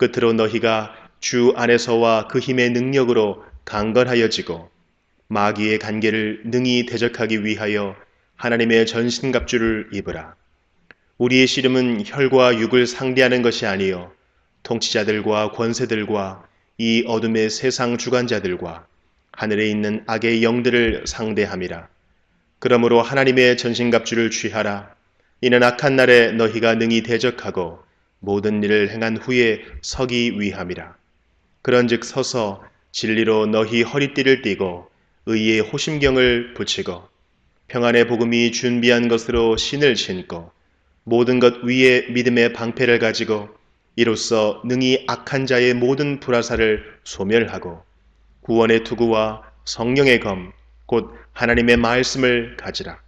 끝으로 너희가 주 안에서와 그 힘의 능력으로 강건하여지고 마귀의 간계를 능히 대적하기 위하여 하나님의 전신갑주를 입으라. 우리의 씨름은 혈과 육을 상대하는 것이 아니요 통치자들과 권세들과 이 어둠의 세상 주관자들과 하늘에 있는 악의 영들을 상대함이라. 그러므로 하나님의 전신갑주를 취하라. 이는 악한 날에 너희가 능히 대적하고 모든 일을 행한 후에 서기 위함이라. 그런즉 서서 진리로 너희 허리띠를 띠고 의의 호심경을 붙이고 평안의 복음이 준비한 것으로 신을 신고 모든 것 위에 믿음의 방패를 가지고 이로써 능히 악한 자의 모든 불화살을 소멸하고 구원의 투구와 성령의 검 곧 하나님의 말씀을 가지라.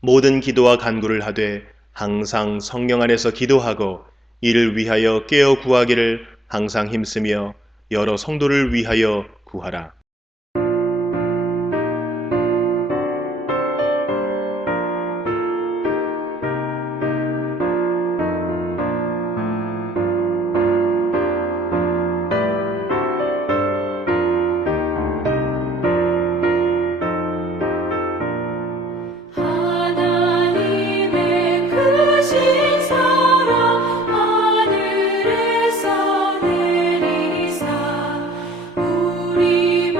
모든 기도와 간구를 하되 항상 성령 안에서 기도하고 이를 위하여 깨어 구하기를 항상 힘쓰며 여러 성도를 위하여 구하라. 하나님의 크신 사랑 하늘에서 내리사 우리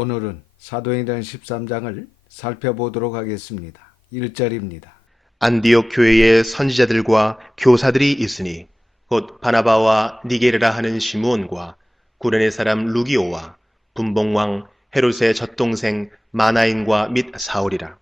오늘은 사도행전 13장을 살펴보도록 하겠습니다. 1절입니다. 안디옥 교회에 선지자들과 교사들이 있으니 곧 바나바와 니게르라 하는 시므온과 구레네 사람 루기오와 분봉왕 헤롯의 젖동생 마나인과 및 사울이라.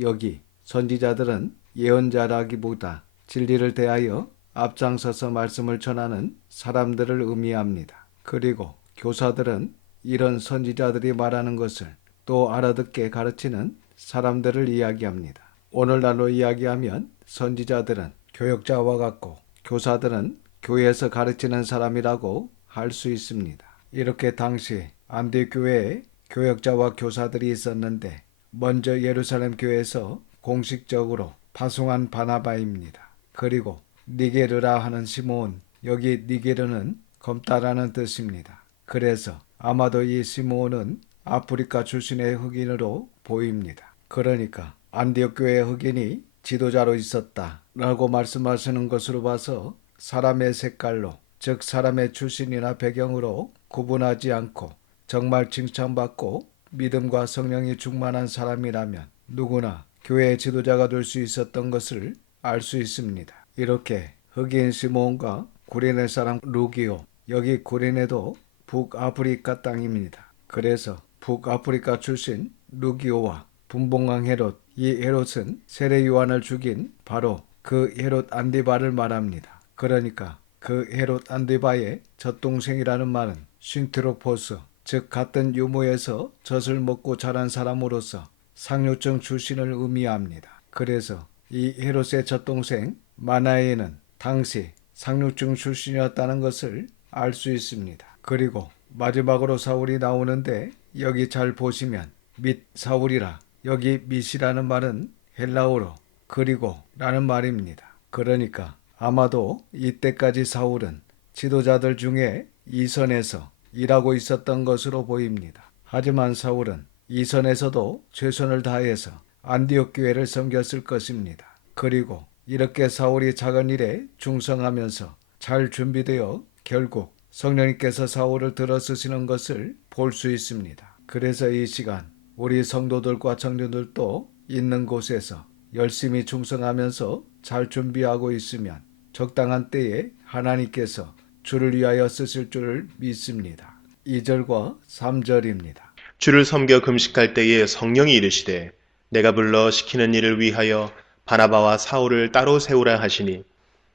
여기 선지자들은 예언자라기보다 진리를 대하여 앞장서서 말씀을 전하는 사람들을 의미합니다. 그리고 교사들은 이런 선지자들이 말하는 것을 또 알아듣게 가르치는 사람들을 이야기합니다. 오늘날로 이야기하면 선지자들은 교역자와 같고 교사들은 교회에서 가르치는 사람이라고 할 수 있습니다. 이렇게 당시 안디옥 교회에 교역자와 교사들이 있었는데 먼저 예루살렘 교회에서 공식적으로 파송한 바나바입니다. 그리고 니게르라 하는 시므온, 여기 니게르는 검다라는 뜻입니다. 그래서 아마도 이 시므온은 아프리카 출신의 흑인으로 보입니다. 그러니까 안디옥 교회 흑인이 지도자로 있었다라고 말씀하시는 것으로 봐서 사람의 색깔로, 즉 사람의 출신이나 배경으로 구분하지 않고 정말 칭찬받고 믿음과 성령이 충만한 사람이라면 누구나 교회의 지도자가 될 수 있었던 것을 알 수 있습니다. 이렇게 흑인 시므온과 구레네 사람 루기오, 여기 구레네도 북아프리카 땅입니다. 그래서 북아프리카 출신 루기오와 분봉왕 헤롯, 이 헤롯은 세례 요한을 죽인 바로 그 헤롯 안디바를 말합니다. 그러니까 그 헤롯 안디바의 젖동생이라는 말은 신트로포스, 즉 같은 유모에서 젖을 먹고 자란 사람으로서 상류층 출신을 의미합니다. 그래서 이 헤롯의 젖동생 마나에는 당시 상류층 출신이었다는 것을 알 수 있습니다. 그리고 마지막으로 사울이 나오는데 여기 잘 보시면 밋 사울이라, 여기 밋이라는 말은 헬라어로 그리고 라는 말입니다. 그러니까 아마도 이때까지 사울은 지도자들 중에 이선에서 일하고 있었던 것으로 보입니다. 하지만 사울은 이선에서도 최선을 다해서 안디옥 교회를 섬겼을 것입니다. 그리고 이렇게 사울이 작은 일에 충성하면서 잘 준비되어 결국 성령님께서 사울을 들어쓰시는 것을 볼 수 있습니다. 그래서 이 시간 우리 성도들과 청년들도 있는 곳에서 열심히 충성하면서 잘 준비하고 있으면 적당한 때에 하나님께서 주를 위하여 쓰실 줄을 믿습니다. 2절과 3절입니다. 주를 섬겨 금식할 때에 성령이 이르시되 내가 불러 시키는 일을 위하여 바나바와 사울을 따로 세우라 하시니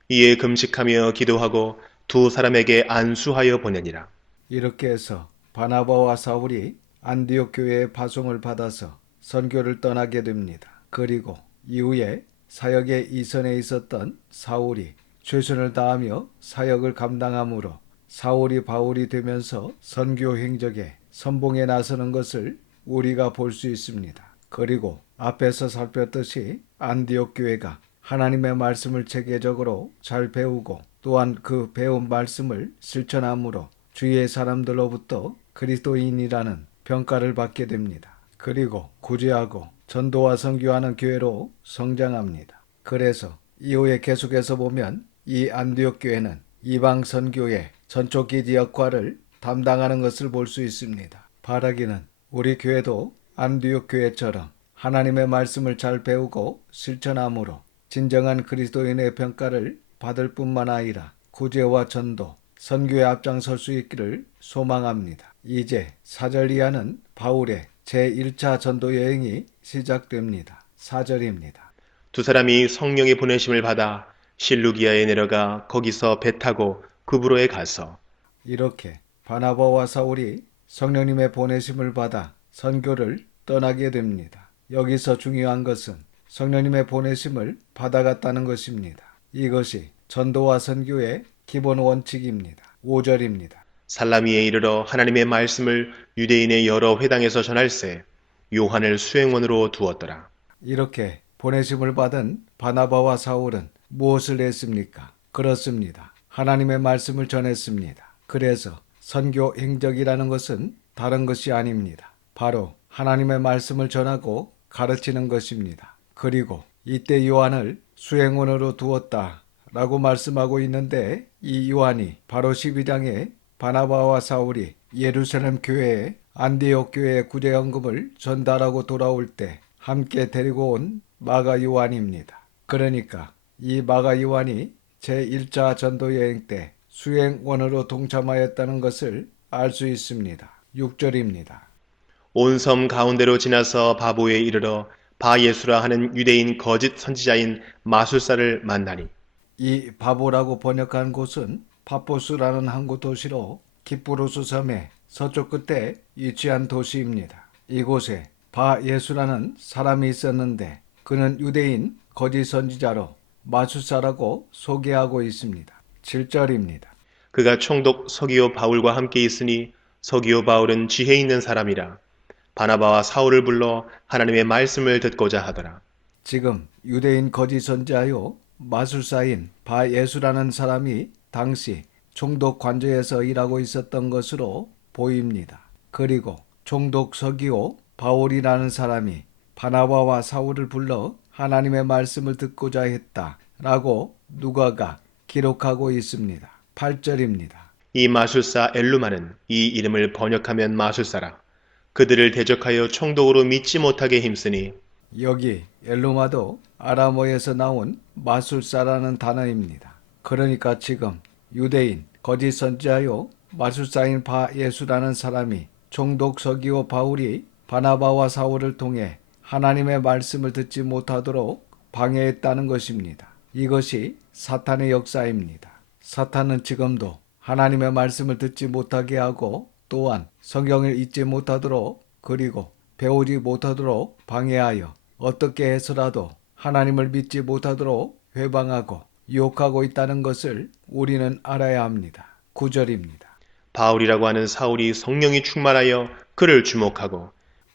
이에 금식하며 기도하고 두 사람에게 안수하여 보내니라. 이렇게 해서 바나바와 사울이 안디옥 교회의 파송을 받아서 선교를 떠나게 됩니다. 그리고 이후에 사역의 이선에 있었던 사울이 최선을 다하며 사역을 감당함으로 사울이 바울이 되면서 선교 행적에 선봉에 나서는 것을 우리가 볼 수 있습니다. 그리고 앞에서 살폈듯이 안디옥 교회가 하나님의 말씀을 체계적으로 잘 배우고 또한 그 배운 말씀을 실천함으로 주위의 사람들로부터 그리스도인이라는 평가를 받게 됩니다. 그리고 구제하고 전도와 선교하는 교회로 성장합니다. 그래서 이후에 계속해서 보면 이 안디옥 교회는 이방 선교의 전초기지 역할을 담당하는 것을 볼 수 있습니다. 바라기는 우리 교회도 안디옥 교회처럼 하나님의 말씀을 잘 배우고 실천함으로 진정한 그리스도인의 평가를 받을 뿐만 아니라 구제와 전도, 선교에 앞장설 수 있기를 소망합니다. 이제 4절 이하는 바울의 제1차 전도 여행이 시작됩니다. 4절입니다. 두 사람이 성령의 보내심을 받아 실루기아에 내려가 거기서 배 타고 구브로에 가서 이렇게 바나바와 사울이 성령님의 보내심을 받아 선교를 떠나게 됩니다. 여기서 중요한 것은 성령님의 보내심을 받아갔다는 것입니다. 이것이 전도와 선교의 기본 원칙입니다. 5절입니다. 살라미에 이르러 하나님의 말씀을 유대인의 여러 회당에서 전할세 요한을 수행원으로 두었더라. 이렇게 보내심을 받은 바나바와 사울은 무엇을 했습니까? 그렇습니다. 하나님의 말씀을 전했습니다. 그래서 선교 행적이라는 것은 다른 것이 아닙니다. 바로 하나님의 말씀을 전하고 가르치는 것입니다. 그리고 이때 요한을 수행원으로 두었다 라고 말씀하고 있는데 이 요한이 바로 12장에 바나바와 사울이 예루살렘 교회에 안디옥 교회 구제연금을 전달하고 돌아올 때 함께 데리고 온 마가 요한입니다. 그러니까 이 마가 요한이 제1차 전도 여행 때 수행원으로 동참하였다는 것을 알 수 있습니다. 6절입니다. 온 섬 가운데로 지나서 바보에 이르러 바예수라 하는 유대인 거짓 선지자인 마술사를 만나니 이 바보라고 번역한 곳은 파포스라는 항구 도시로 키프로스 섬의 서쪽 끝에 위치한 도시입니다. 이곳에 바예수라는 사람이 있었는데 그는 유대인 거짓 선지자로 마술사라고 소개하고 있습니다. 7절입니다. 그가 총독 서기오 바울과 함께 있으니 서기오 바울은 지혜 있는 사람이라 바나바와 사울을 불러 하나님의 말씀을 듣고자 하더라. 지금 유대인 거짓 선지자요 마술사인 바예수라는 사람이 당시 총독 관저에서 일하고 있었던 것으로 보입니다. 그리고 총독 서기오 바울이라는 사람이 바나바와 사울을 불러 하나님의 말씀을 듣고자 했다라고 누가가 기록하고 있습니다. 8절입니다. 이 마술사 엘루마는 이 이름을 번역하면 마술사라. 그들을 대적하여 총독으로 믿지 못하게 힘쓰니 여기 엘루마도 아람어에서 나온 마술사라는 단어입니다. 그러니까 지금 유대인 거짓 선지자요 마술사인 바예수라는 사람이 총독 서기오 바울이 바나바와 사울을 통해 하나님의 말씀을 듣지 못하도록 방해했다는 것입니다. 이것이 사탄의 역사입니다. 사탄은 지금도 하나님의 말씀을 듣지 못하게 하고 또한 성경을 읽지 못하도록 그리고 배우지 못하도록 방해하여 어떻게 해서라도 하나님을 믿지 못하도록 회방하고 유혹하고 있다는 것을 우리는 알아야 합니다. 9절입니다. 바울이라고 하는 사울이 성령이 충만하여 그를 주목하고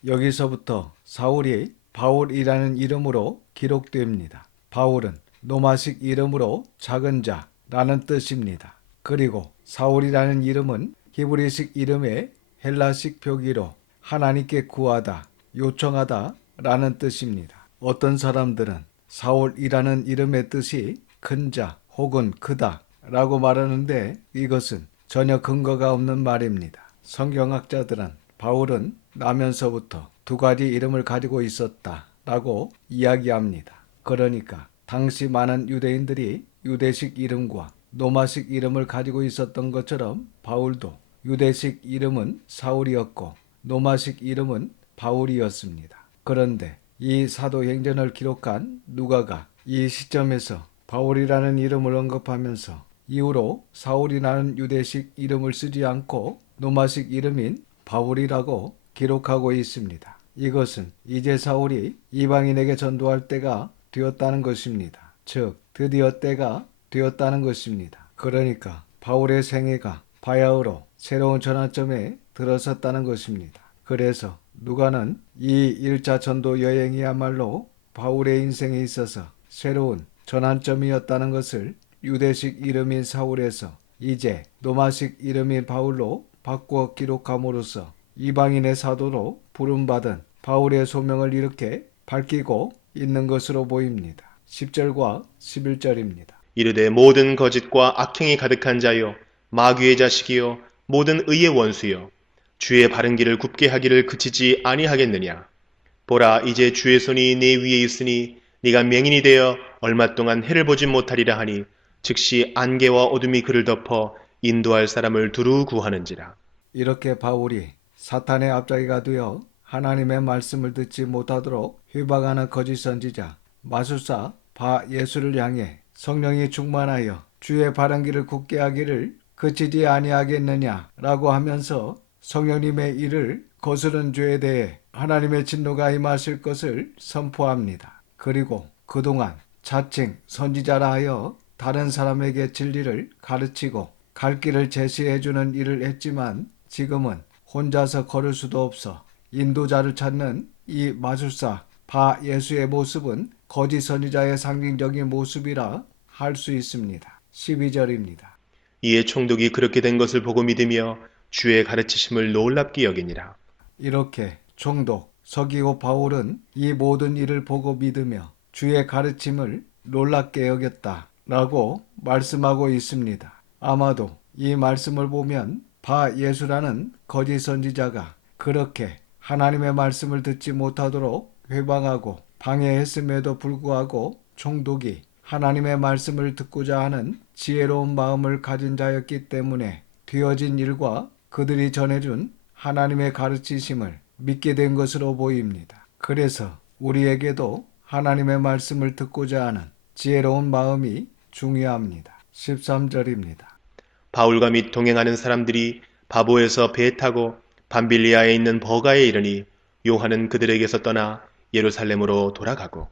여기서부터 사울이 바울이라는 이름으로 기록됩니다. 바울은 노마식 이름으로 작은 자라는 뜻입니다. 그리고 사울이라는 이름은 히브리식 이름의 헬라식 표기로 하나님께 구하다, 요청하다 라는 뜻입니다. 어떤 사람들은 사울이라는 이름의 뜻이 큰 자 혹은 크다 라고 말하는데 이것은 전혀 근거가 없는 말입니다. 성경학자들은 바울은 나면서부터 두 가지 이름을 가지고 있었다 라고 이야기합니다. 그러니까 당시 많은 유대인들이 유대식 이름과 노마식 이름을 가지고 있었던 것처럼 바울도 유대식 이름은 사울이었고 노마식 이름은 바울이었습니다. 그런데 이 사도행전을 기록한 누가가 이 시점에서 바울이라는 이름을 언급하면서 이후로 사울이라는 유대식 이름을 쓰지 않고 노마식 이름인 바울이라고 기록하고 있습니다. 이것은 이제 사울이 이방인에게 전도할 때가 되었다는 것입니다. 즉 드디어 때가 되었다는 것입니다. 그러니까 바울의 생애가 바야흐로 새로운 전환점에 들어섰다는 것입니다. 그래서 누가는 이 1차 전도 여행이야말로 바울의 인생에 있어서 새로운 전환점이었다는 것을 유대식 이름인 사울에서 이제 노마식 이름인 바울로 바꾸어 기록함으로써 이방인의 사도로 부름받은 바울의 소명을 이렇게 밝히고 있는 것으로 보입니다. 10절과 11절입니다. 이르되 모든 거짓과 악행이 가득한 자요 마귀의 자식이요 모든 의의 원수요 주의 바른 길을 굽게 하기를 그치지 아니하겠느냐. 보라 이제 주의 손이 네 위에 있으니 네가 맹인이 되어 얼마 동안 해를 보지 못하리라 하니 즉시 안개와 어둠이 그를 덮어 인도할 사람을 두루 구하는지라. 이렇게 바울이 사탄의 앞잡이가 되어 하나님의 말씀을 듣지 못하도록 회방하는 거짓 선지자 마술사 바예수를 향해 성령이 충만하여 주의 바른 길을 굽게 하기를 그치지 아니하겠느냐라고 하면서 성령님의 일을 거스른 죄에 대해 하나님의 진노가 임하실 것을 선포합니다. 그리고 그동안 자칭 선지자라 하여 다른 사람에게 진리를 가르치고 갈 길을 제시해주는 일을 했지만 지금은 혼자서 걸을 수도 없어 인도자를 찾는 이 마술사 바예수의 모습은 거짓 선지자의 상징적인 모습이라 할 수 있습니다. 12절입니다. 이에 총독이 그렇게 된 것을 보고 믿으며 주의 가르치심을 놀랍게 여기니라. 이렇게 총독 서기오 바울은 이 모든 일을 보고 믿으며 주의 가르침을 놀랍게 여겼다라고 말씀하고 있습니다. 아마도 이 말씀을 보면 바예수라는 거짓 선지자가 그렇게 하나님의 말씀을 듣지 못하도록 회방하고 방해했음에도 불구하고 총독이 하나님의 말씀을 듣고자 하는 지혜로운 마음을 가진 자였기 때문에 되어진 일과 그들이 전해준 하나님의 가르치심을 믿게 된 것으로 보입니다. 그래서 우리에게도 하나님의 말씀을 듣고자 하는 지혜로운 마음이 중요합니다. 13절입니다. 바울과 및 동행하는 사람들이 바보에서 배 타고 밤빌리아에 있는 버가에 이르니 요한은 그들에게서 떠나 예루살렘으로 돌아가고.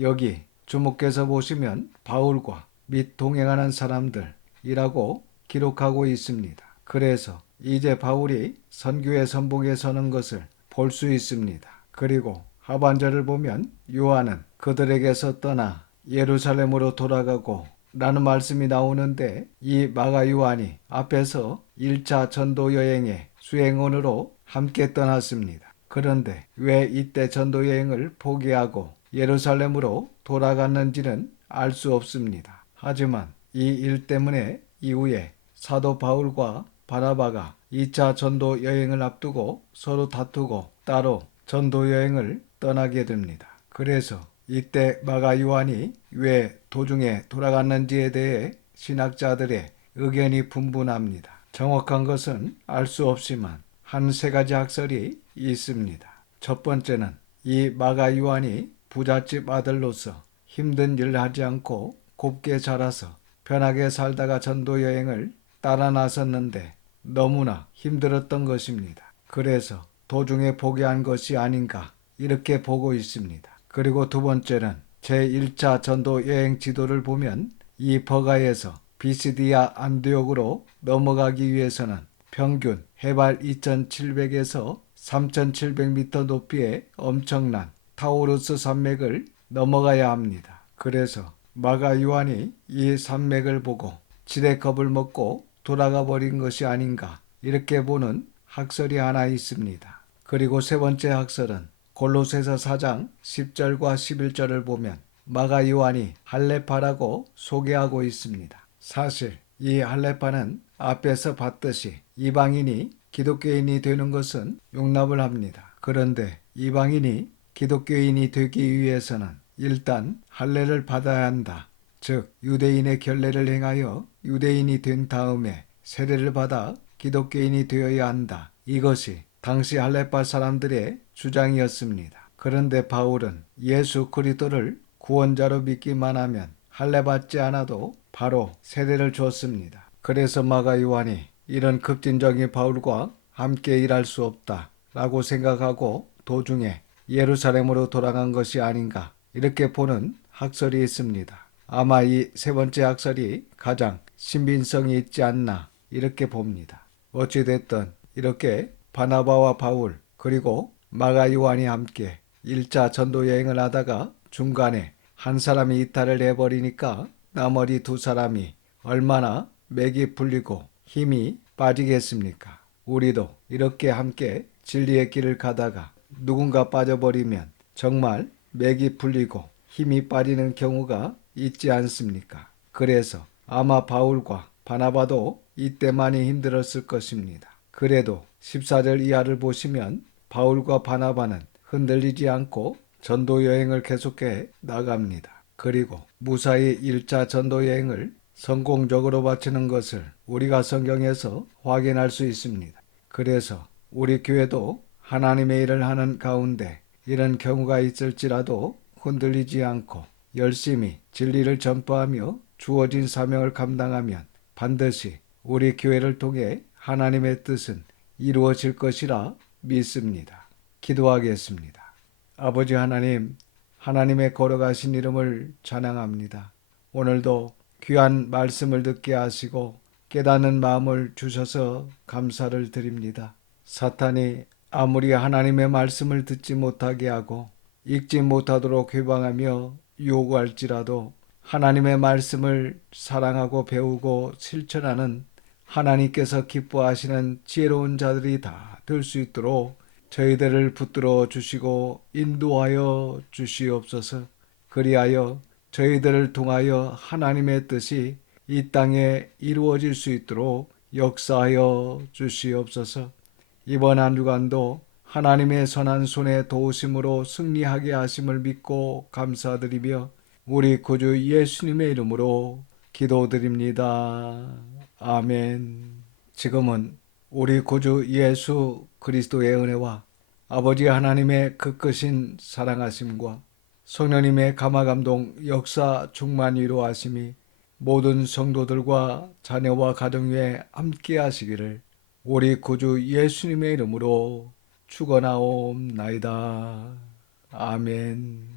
여기 주목해서 보시면 바울과 및 동행하는 사람들이라고 기록하고 있습니다. 그래서 이제 바울이 선교의 선봉에 서는 것을 볼 수 있습니다. 그리고 하반절을 보면 요한은 그들에게서 떠나 예루살렘으로 돌아가고 라는 말씀이 나오는데, 이 마가 요한이 앞에서 1차 전도 여행의 수행원으로 함께 떠났습니다. 그런데 왜 이때 전도 여행을 포기하고 예루살렘으로 돌아갔는지는 알 수 없습니다. 하지만 이 일 때문에 이후에 사도 바울과 바나바가 2차 전도 여행을 앞두고 서로 다투고 따로 전도 여행을 떠나게 됩니다. 그래서 이때 마가 요한이 왜 도중에 돌아갔는지에 대해 신학자들의 의견이 분분합니다. 정확한 것은 알 수 없지만 한 세 가지 학설이 있습니다. 첫 번째는 이 마가 요한이 부잣집 아들로서 힘든 일을 하지 않고 곱게 자라서 편하게 살다가 전도 여행을 따라 나섰는데 너무나 힘들었던 것입니다. 그래서 도중에 포기한 것이 아닌가 이렇게 보고 있습니다. 그리고 두 번째는 제1차 전도 여행 지도를 보면 이 버가에서 비시디아 안디옥으로 넘어가기 위해서는 평균 해발 2700에서 3700m 높이의 엄청난 타우루스 산맥을 넘어가야 합니다. 그래서 마가 요한이 이 산맥을 보고 지레 겁을 먹고 돌아가 버린 것이 아닌가 이렇게 보는 학설이 하나 있습니다. 그리고 세 번째 학설은 골로새서 4장 10절과 11절을 보면 마가 요한이 할레파라고 소개하고 있습니다. 사실 이 할레파는 앞에서 봤듯이 이방인이 기독교인이 되는 것은 용납을 합니다. 그런데 이방인이 기독교인이 되기 위해서는 일단 할례를 받아야 한다. 즉 유대인의 결례를 행하여 유대인이 된 다음에 세례를 받아 기독교인이 되어야 한다. 이것이 당시 할레파 사람들의 주장이었습니다. 그런데 바울은 예수 그리스도를 구원자로 믿기만 하면 할례 받지 않아도 바로 세례를 줬습니다. 그래서 마가 요한이 이런 급진적인 바울과 함께 일할 수 없다 라고 생각하고 도중에 예루살렘으로 돌아간 것이 아닌가 이렇게 보는 학설이 있습니다. 아마 이 세 번째 학설이 가장 신빙성이 있지 않나 이렇게 봅니다. 어찌됐든 이렇게 바나바와 바울 그리고 마가 요한이 함께 1차 전도 여행을 하다가 중간에 한 사람이 이탈을 해버리니까 나머지 두 사람이 얼마나 맥이 풀리고 힘이 빠지겠습니까? 우리도 이렇게 함께 진리의 길을 가다가 누군가 빠져버리면 정말 맥이 풀리고 힘이 빠지는 경우가 있지 않습니까? 그래서 아마 바울과 바나바도 이때 많이 힘들었을 것입니다. 그래도 14절 이하를 보시면 바울과 바나바는 흔들리지 않고 전도 여행을 계속해 나갑니다. 그리고 무사히 1차 전도 여행을 성공적으로 마치는 것을 우리가 성경에서 확인할 수 있습니다. 그래서 우리 교회도 하나님의 일을 하는 가운데 이런 경우가 있을지라도 흔들리지 않고 열심히 진리를 전파하며 주어진 사명을 감당하면 반드시 우리 교회를 통해 하나님의 뜻은 이루어질 것이라 믿습니다. 기도하겠습니다. 아버지 하나님, 하나님의 거룩하신 이름을 찬양합니다. 오늘도 귀한 말씀을 듣게 하시고 깨닫는 마음을 주셔서 감사를 드립니다. 사탄이 아무리 하나님의 말씀을 듣지 못하게 하고 읽지 못하도록 회방하며 요구할지라도 하나님의 말씀을 사랑하고 배우고 실천하는 하나님께서 기뻐하시는 지혜로운 자들이 다 될 수 있도록 저희들을 붙들어 주시고 인도하여 주시옵소서. 그리하여 저희들을 통하여 하나님의 뜻이 이 땅에 이루어질 수 있도록 역사하여 주시옵소서. 이번 한 주간도 하나님의 선한 손에 도우심으로 승리하게 하심을 믿고 감사드리며 우리 구주 예수님의 이름으로 기도드립니다. 아멘. 지금은 우리 구주 예수 그리스도의 은혜와 아버지 하나님의 그 크신 사랑하심과 성령님의 감화감동 역사 충만 위로하심이 모든 성도들과 자녀와 가정 위에 함께 하시기를 우리 구주 예수님의 이름으로 축원하옵나이다. 아멘.